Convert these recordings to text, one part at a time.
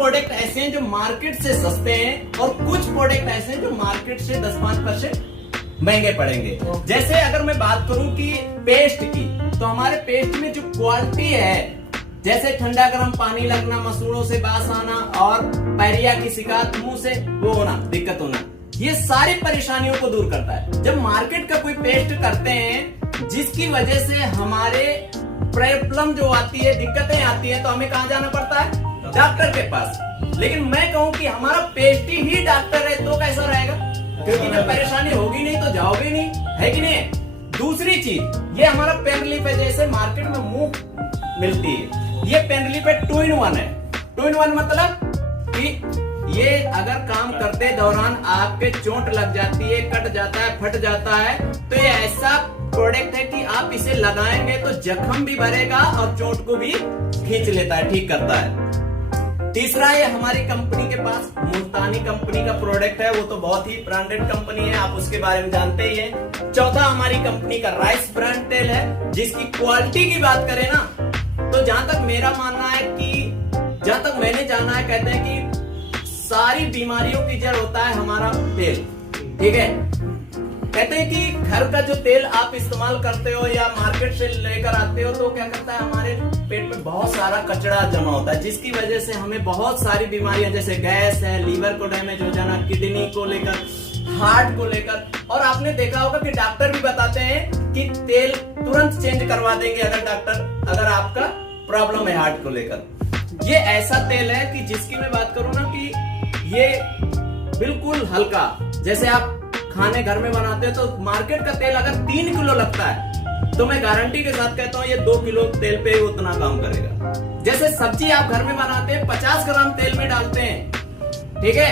Product ऐसे हैं जो मार्केट से सस्ते हैं और कुछ प्रोडक्ट ऐसे हैं जो मार्केट से 10-5% महंगे पड़ेंगे। जैसे अगर मैं बात करूं कि पेस्ट की, तो हमारे पेस्ट में जो क्वालिटी है, जैसे ठंडा गर्म पानी लगना, मसूड़ों से बास आना और पैरिया की शिकायत, मुंह से वो होना, दिक्कत होना, ये सारी परेशानियों को दूर करता है। जब मार्केट का कोई पेस्ट करते हैं जिसकी वजह से हमारे प्रॉब्लम जो आती है, दिक्कतें आती है, तो हमें कहाँ जाना पड़ता है? डॉक्टर के पास। लेकिन मैं कहूँ कि हमारा पेस्ट ही डॉक्टर है तो कैसा रहेगा? क्योंकि जब परेशानी होगी नहीं तो जाओगे नहीं, है कि नहीं? दूसरी चीज, ये हमारा पेन रिलीफ है, जैसे मार्केट में मुंह मिलती है, ये पेन रिलीफ है 2 in 1 है। 2 in 1 मतलब कि ये अगर काम करते दौरान आपके चोट लग जाती है, कट जाता है, फट जाता है, तो ये ऐसा प्रोडक्ट है कि आप इसे लगाएंगे तो जख्म भी भरेगा और चोट को भी खींच लेता है, ठीक करता है। तीसरा, ये हमारी कंपनी के पास मुल्तानी कंपनी का प्रोडक्ट है, वो तो बहुत ही ब्रांडेड कंपनी है, आप उसके बारे में जानते ही हैं। चौथा, हमारी कंपनी का राइस ब्रांड तेल है, जिसकी क्वालिटी की बात करें ना, तो जहां तक मेरा मानना है कि जहां तक मैंने जाना है, कहते हैं कि सारी बीमारियों की जड़ होता है हमारा तेल, ठीक है। कहते हैं कि घर का जो तेल आप इस्तेमाल करते हो या मार्केट से लेकर आते हो, तो क्या करता है, हमारे पेट में बहुत सारा कचरा जमा होता है, जिसकी वजह से हमें बहुत सारी बीमारियां, जैसे गैस है, लीवर को डैमेज हो जाना, किडनी को लेकर, हार्ट को लेकर। और आपने देखा होगा कि डॉक्टर भी बताते हैं कि तेल तुरंत चेंज करवा देंगे अगर आपका प्रॉब्लम है हार्ट को लेकर। ये ऐसा तेल है कि जिसकी मैं बात करूं ना, कि ये बिल्कुल हल्का, जैसे आप खाने घर में बनाते हो तो मार्केट का तेल अगर 3 किलो लगता है, तो मैं गारंटी के साथ कहता हूं ये 2 किलो तेल पे ही उतना काम करेगा। जैसे सब्जी आप घर में बनाते हैं, 50 ग्राम तेल में डालते हैं, ठीक है,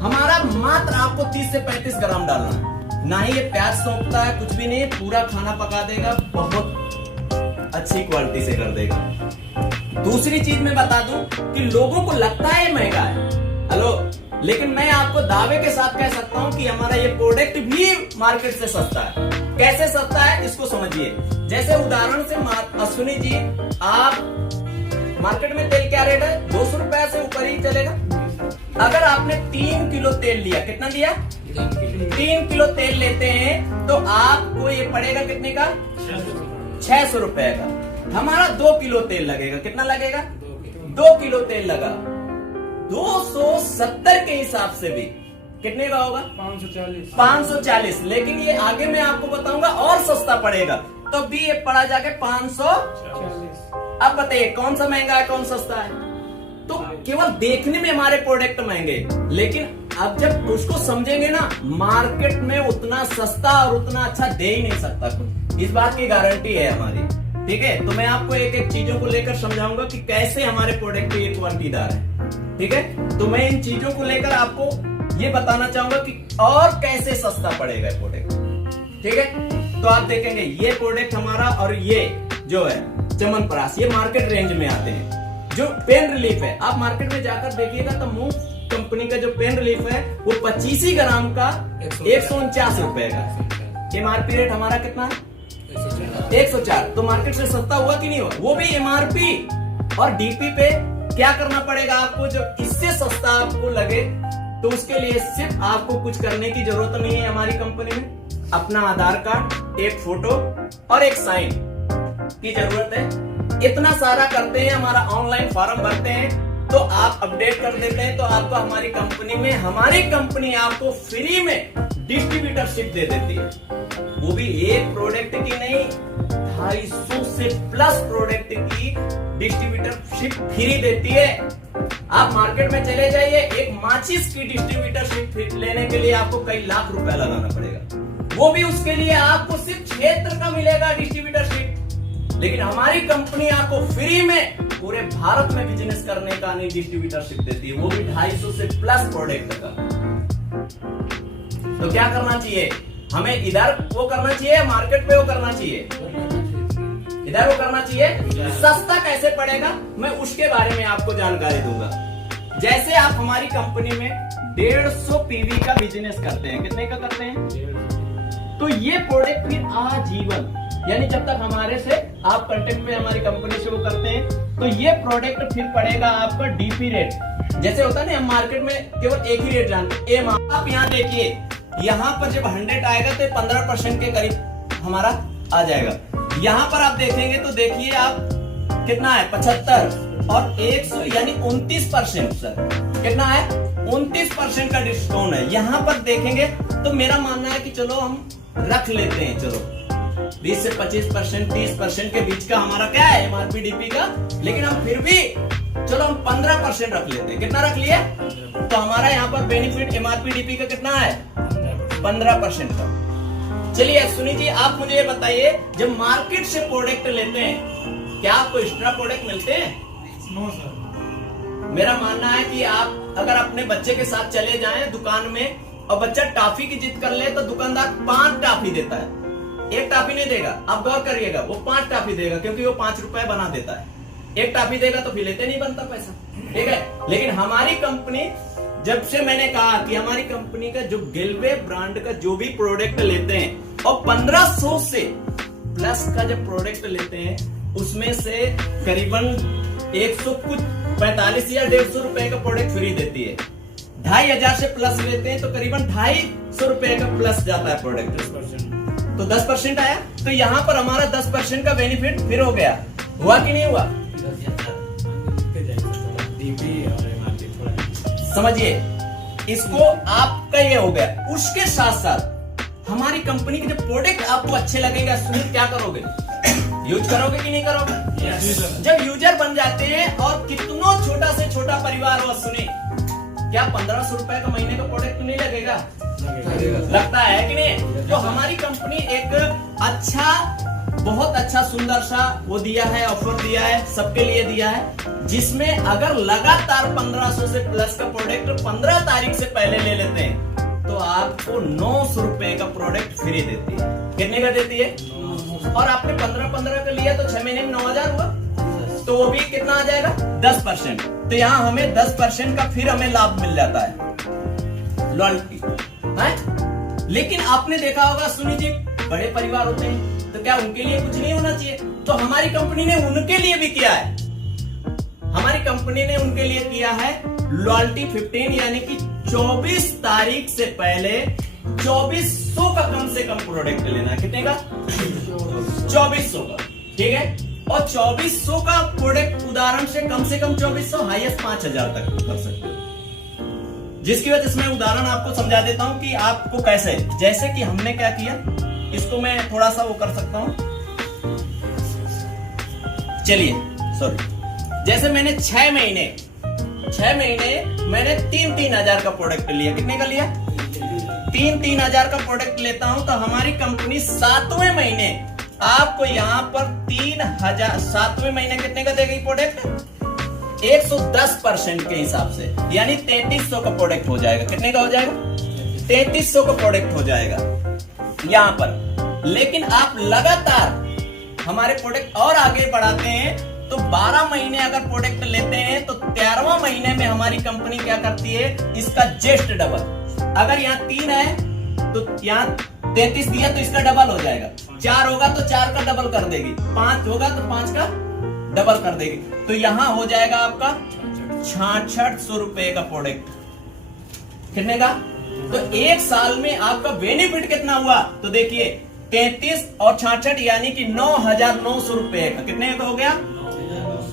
हमारा मात्र आपको 30 से 35 ग्राम डालना है। ना ही ये प्याज सौंपता है, कुछ भी नहीं, पूरा खाना पका देगा, बहुत अच्छी क्वालिटी से कर देगा। दूसरी चीज मैं बता दूं कि लोगों को लगता है महंगा है, हेलो, लेकिन मैं आपको दावे के साथ कह सकता हूं कि हमारा ये प्रोडक्ट भी मार्केट से सस्ता है। कैसे सस्ता है इसको समझिए। जैसे उदाहरण से अश्विनी जी, आप मार्केट में तेल क्या रेट है? 200 रुपए से ऊपर ही चलेगा। अगर आपने 3 किलो तेल लिया, कितना लिया? 3 किलो तेल लेते हैं तो आपको ये पड़ेगा कितने का? 600 रुपए का। हमारा 2 किलो तेल लगेगा, कितना लगेगा? 2 किलो तेल लगा, 270 के हिसाब से भी कितने का होगा? 540। लेकिन ये आगे मैं आपको बताऊंगा और सस्ता पड़ेगा, तो भी ये पड़ा जाके 540। अब बताइए कौन सा महंगा है, कौन सस्ता है? तो केवल देखने में हमारे प्रोडक्ट महंगे, लेकिन अब जब उसको समझेंगे ना, मार्केट में उतना सस्ता और उतना अच्छा दे ही नहीं सकता कुछ, इस बात की गारंटी है हमारी, ठीक है। तो मैं आपको एक एक चीजों को लेकर समझाऊंगा कि कैसे हमारे प्रोडक्ट ये क्वालिटीदार है, ठीक है। तो मैं इन चीजों को लेकर आपको ये बताना चाहूंगा कि और कैसे सस्ता पड़ेगा प्रोडक्ट, ठीक है। तो आप देखेंगे ये प्रोडक्ट हमारा और ये जो है च्यवनप्राश, ये मार्केट रेंज में आते हैं। जो पेन रिलीफ है, आप मार्केट में जाकर देखिएगा तो मूव कंपनी का जो पेन रिलीफ है वो 25 ही ग्राम का 149 रुपए का। एमआरपी रेट हमारा कितना है? 104। तो मार्केट से सस्ता हुआ कि नहीं हुआ? वो भी एमआरपी और डीपी पे। क्या करना पड़ेगा आपको? जो इससे सस्ता आपको लगे तो उसके लिए सिर्फ आपको कुछ करने की जरूरत नहीं है। हमारी कंपनी में अपना आधार कार्ड, एक फोटो और एक साइन की जरूरत है। इतना सारा करते हैं, हमारा ऑनलाइन फॉर्म भरते हैं तो आप अपडेट कर देते हैं, तो आपको हमारी कंपनी में, हमारी कंपनी आपको फ्री में डिस्ट्रीब्यूटरशिप दे देती है। वो भी एक प्रोडक्ट की नहीं, 250 से प्लस प्रोडक्ट की डिस्ट्रीब्यूटरशिप फ्री देती है। आप मार्केट में चले जाइए, एक माचिस की डिस्ट्रीब्यूटरशिप लेने के लिए आपको कई लाख रुपया लगाना पड़ेगा। वो भी उसके लिए आपको सिर्फ क्षेत्र का मिलेगा डिस्ट्रीब्यूटरशिप, लेकिन हमारी कंपनी आपको फ्री में पूरे भारत में बिजनेस करने का नहीं डिस्ट्रीब्यूटरशिप देती है, वो भी 250 से प्लस प्रोडक्ट का। तो क्या करना चाहिए हमें? इधर वो करना चाहिए, मार्केट पे वो करना चाहिए, इधर वो करना चाहिए। सस्ता कैसे पड़ेगा मैं उसके बारे में आपको जानकारी दूंगा। जैसे आप हमारी कंपनी में 150 पीवी का बिजनेस करते हैं, कितने का करते हैं? तो ये प्रोडक्ट फिर आजीवन यानी जब तक हमारे से आप कांटेक्ट पे हमारी कंपनी से वो करते हैं, तो ये प्रोडक्ट फिर पड़ेगा आपका डीपी रेट। जैसे होता है ना, हम मार्केट में केवल एक ही रेट जानते हैं। आप यहाँ देखिए, यहाँ पर जब 100 आएगा तो 15% के करीब हमारा आ जाएगा। यहाँ पर आप देखेंगे तो देखिए आप कितना है, 75 और 100 यानी 29%। सर कितना है, 29% का डिस्काउंट है। यहाँ पर देखेंगे तो मेरा मानना है कि चलो हम रख लेते हैं, चलो 20 से 25%, 30% के बीच का हमारा क्या है एमआरपी डीपी का, लेकिन हम फिर भी चलो हम 15% रख लेते हैं। कितना रख लिया, तो हमारा यहाँ पर बेनिफिट एमआरपी डीपी का कितना है, 15% का। चलिए सुनी जी, आप मुझे ये बताइए, जब मार्केट से प्रोडक्ट लेते हैं क्या आपको एक्स्ट्रा प्रोडक्ट मिलते हैं? No sir. मेरा मानना है कि आप अगर अपने बच्चे के साथ चले जाएं दुकान में और बच्चा टॉफी की जिद कर ले तो दुकानदार 5 टॉफी देता है, 1 टॉफी नहीं देगा। आप गौर करिएगा, वो 5 टॉफी देगा क्योंकि वो 5 रुपए बना देता है। 1 टॉफी देगा तो फिर लेते नहीं बनता पैसा, ठीक है। लेकिन हमारी कंपनी, जब से मैंने कहा कि हमारी कंपनी का जो गिलवे ब्रांड का जो भी प्रोडक्ट लेते हैं और 1500 से प्लस का जब प्रोडक्ट लेते हैं उसमें से करीबन 100 कुछ 45 या 150 रुपए का प्रोडक्ट फ्री देती है। 2500 से प्लस लेते हैं तो करीबन 250 रुपए का प्लस जाता है प्रोडक्ट, 10%। तो 10% आया। तो यहाँ पर हमारा 10% का बेनिफिट फिर हो गया, हुआ कि नहीं हुआ? समझिए, इसको आपका ये हो गया। उसके साथ साथ हमारी कंपनी के जो प्रोडक्ट आपको अच्छे लगेंगे, सुनील क्या करोगे, यूज करोगे कि नहीं करोगे? जब यूजर बन जाते हैं और कितना छोटा से छोटा परिवार हो, सुनी क्या 1500 रुपए का महीने का प्रोडक्ट नहीं लगेगा? लगता है कि नहीं? तो हमारी कंपनी एक अच्छा, बहुत अच्छा सुंदर सा वो दिया है, ऑफर दिया है, सबके लिए दिया है, जिसमें अगर लगातार 1500 से प्लस का प्रोडक्ट 15 तारीख से पहले ले लेते हैं तो आपको 900 रुपए का प्रोडक्ट फ्री देती है। कितने का देती है? और आपने 15 का लिया तो 6 महीने में 9000 हुआ, तो वो भी कितना आ जाएगा, 10%। तो यहाँ हमें 10% का फिर हमें लाभ मिल जाता है लॉयल्टी है। लेकिन आपने देखा होगा सुनी जी, बड़े परिवार होते हैं तो क्या उनके लिए कुछ नहीं होना चाहिए? तो हमारी कंपनी ने उनके लिए भी किया है। हमारी कंपनी ने उनके लिए किया है लॉयल्टी 15, यानी कि 24 तारीख से पहले 2400 का कम से कम प्रोडक्ट लेना है। कितने का? 2400 का, ठीक है। और 2400 का प्रोडक्ट, उदाहरण से कम 2400, हाईएस्ट 5000 तक कर सकते हो। जिसकी वजह से मैं उदाहरण आपको समझा देता हूं कि आपको कैसे, जैसे कि हमने क्या किया, इसको मैं थोड़ा सा वो कर सकता हूं। चलिए सॉरी, जैसे मैंने 6 महीने मैंने 3-3000 का प्रोडक्ट लिया। कितने का लिया? 3-3000 का प्रोडक्ट लेता हूं तो हमारी कंपनी 7वें महीने आपको यहाँ पर 3000, 7वें महीने कितने का देगी प्रोडक्ट? 110% के हिसाब से, यानी 3300 का प्रोडक्ट हो जाएगा। कितने का हो जाएगा? 3300 का प्रोडक्ट हो जाएगा यहाँ पर। लेकिन आप लगातार हमारे प्रोडक्ट और आगे बढ़ाते हैं तो 12 महीने अगर प्रोडक्ट लेते हैं तो 13वां महीने में हमारी कंपनी क्या करती है, इसका जस्ट डबल। अगर यहाँ 3 है तो यहाँ 33 दिया तो इसका डबल हो जाएगा। 4 होगा तो 4 का डबल कर देगी, 5 होगा तो 5 का डबल कर देगी। तो यहाँ हो जाएगा आपका 6600 रुपए का प्रोडक्ट। कितने का? तो 1 साल में आपका बेनिफिट कितना हुआ? तो देखिए 33 और 66 यानी कि 9900 रुपए का। कितने का हो गया?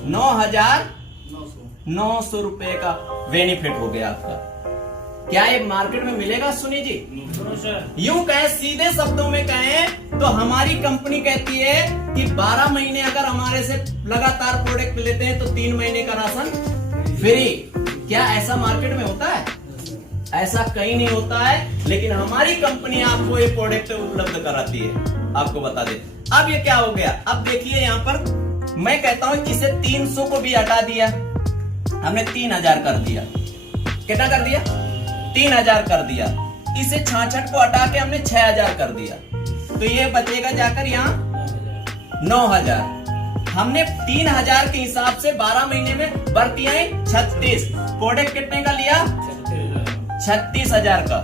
9900 रुपए का बेनिफिट हो गया आपका। क्या ये मार्केट में मिलेगा सुनी जी? यूं कहें, सीधे शब्दों में कहें तो हमारी कंपनी कहती है कि 12 महीने अगर हमारे से लगातार प्रोडक्ट लेते हैं तो 3 महीने का राशन फ्री। क्या ऐसा मार्केट में होता है? ऐसा कहीं नहीं होता है, लेकिन हमारी कंपनी आपको ये प्रोडक्ट उपलब्ध कराती है। आपको बता दे, अब ये क्या हो गया, अब देखिए यहाँ पर मैं कहता हूं इसे 300 को भी हटा दिया, हमने 3000 कर दिया। कितना कर दिया? 3000 कर दिया। इसे 66 को हटा के हमने 6000 कर दिया, तो ये बचेगा जाकर यहाँ 9000। हमने 3000 के हिसाब से 12 महीने में बढ़ती आई 36। प्रोडक्ट कितने का लिया? 36000 का।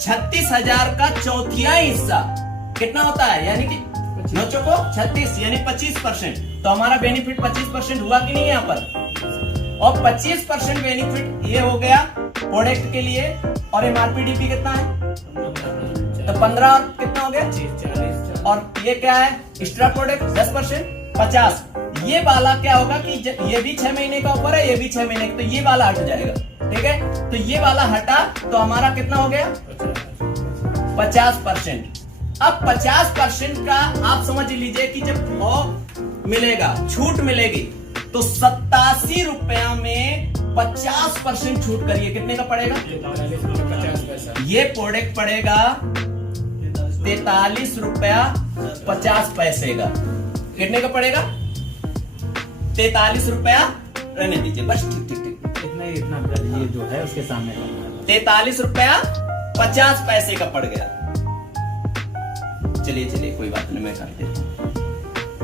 36000 का चौथिया हिस्सा कितना होता है, यानी कि 9 चौको 36 यानी 25%। तो हमारा बेनिफिट 25% हुआ कि नहीं यहाँ पर? और 25% बेनिफिट ये हो गया प्रोडक्ट के लिए। और एमआरपीडीपी कितना है? तो 15 और कितना हो गया? 40। और ये क्या है? Extra product 10% 50। ये वाला क्या होगा कि ये भी 6 महीने का ऑफर है, ये भी 6 महीने का, तो ये वाला हट जाएगा। ठीक है, तो ये वाला हटा तो हमारा कितना हो गया? 50%। अब 50% का आप समझ लीजिए कि जब ऑफ मिलेगा, छूट मिलेगी, तो 87 रुपया में 50% छूट करिए, कितने का पड़ेगा? 50 पैसा। ये प्रोडक्ट पड़ेगा 43 रुपया 50 पैसे का। कितने का पड़ेगा? 43 रुपया, रहने दीजिए बस, ठीक ठीक ठीक, इतना ये जो है उसके सामने 43 रुपया 50 पैसे का पड़ गया। चलिए चलिए कोई बात नहीं, मैं कर देता हूं,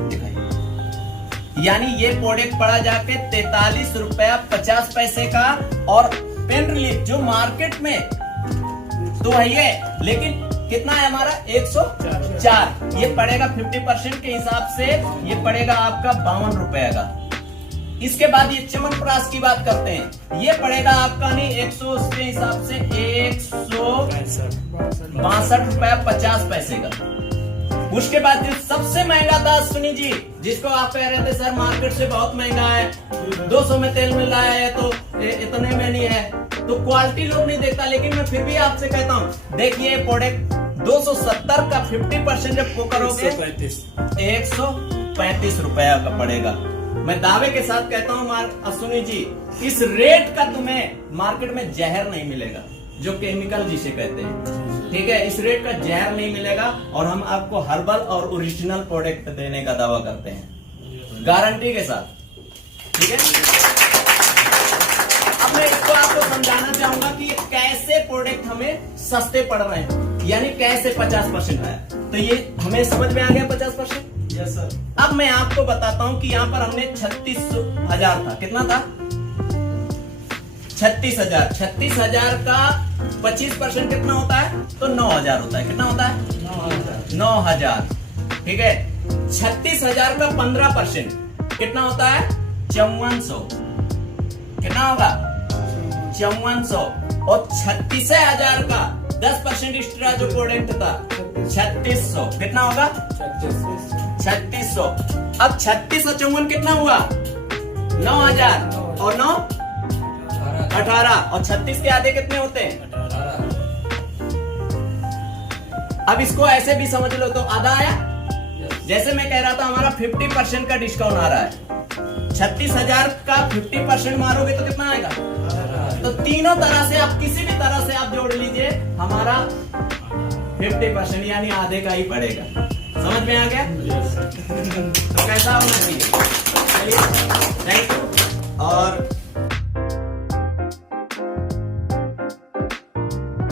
दिखाइए। यानी ये प्रोडक्ट पड़ा जाके 43 रुपया 50 पैसे का। और पेन रिलीफ जो मार्केट में तो वही है, लेकिन कितना है हमारा? 104। ये पड़ेगा 50% के हिसाब से, ये पड़ेगा आपका 52 रुपए का। इसके बाद ये च्यवनप्राश की बात करते हैं, ये पड़ेगा आपका नहीं 100 के हिसाब से 162 रुपया 50 पैसे का। उसके बाद जो सबसे महंगा था अश्विनी जी, जिसको आप कह रहे थे सर मार्केट से बहुत महंगा है, 200 में तेल मिल रहा है तो इतने में नहीं है, तो क्वालिटी लोग नहीं देखता। लेकिन मैं फिर भी आपसे कहता हूं, देखिए प्रोडक्ट 270 का 50% जब वो करोगे 135 रुपया का पड़ेगा। मैं दावे के साथ कहता हूं अश्विनी जी, इस रेट का तुम्हें मार्केट में जहर नहीं मिलेगा, जो केमिकल जिसे कहते हैं। ठीक है, इस रेट का जहर नहीं मिलेगा। और हम आपको हर्बल और ओरिजिनल प्रोडक्ट देने का दावा करते हैं, गारंटी के साथ। ठीक है, अब मैं इसको आपको समझाना चाहूंगा कि ये कैसे प्रोडक्ट हमें सस्ते पड़ रहे हैं, यानी कैसे 50% आया। तो ये हमें समझ में आ गया 50%? Yes sir. अब मैं आपको बताता हूं कि यहाँ पर हमने 36,000 था, कितना था? 36,000। 36,000 का 25% कितना होता है? तो 9,000 होता है। कितना होता है? 9,000। ठीक है, 36,000 का 15% कितना होता है? 5400। कितना होगा? 5400। और 36,000 का 10% एक्स्ट्रा जो प्रोडक्ट था 3600। कितना होगा? 3600। अब 36 और 54 कितना हुआ? 9,000 और 9 18। और 36 के आधे कितने होते हैं? अब इसको ऐसे भी समझ लो, तो आधा आया। जैसे मैं कह रहा था हमारा 50% का डिस्काउंट आ रहा है, 36,000 का 50% मारोगे तो कितना आएगा? तो तीनों तरह से आप किसी भी तरह से आप जोड़ लीजिए, हमारा 50% यानी आधे का ही पड़ेगा। समझ में आ गया? तो कैसा होना चाहिए? चलिए, थैंक यू।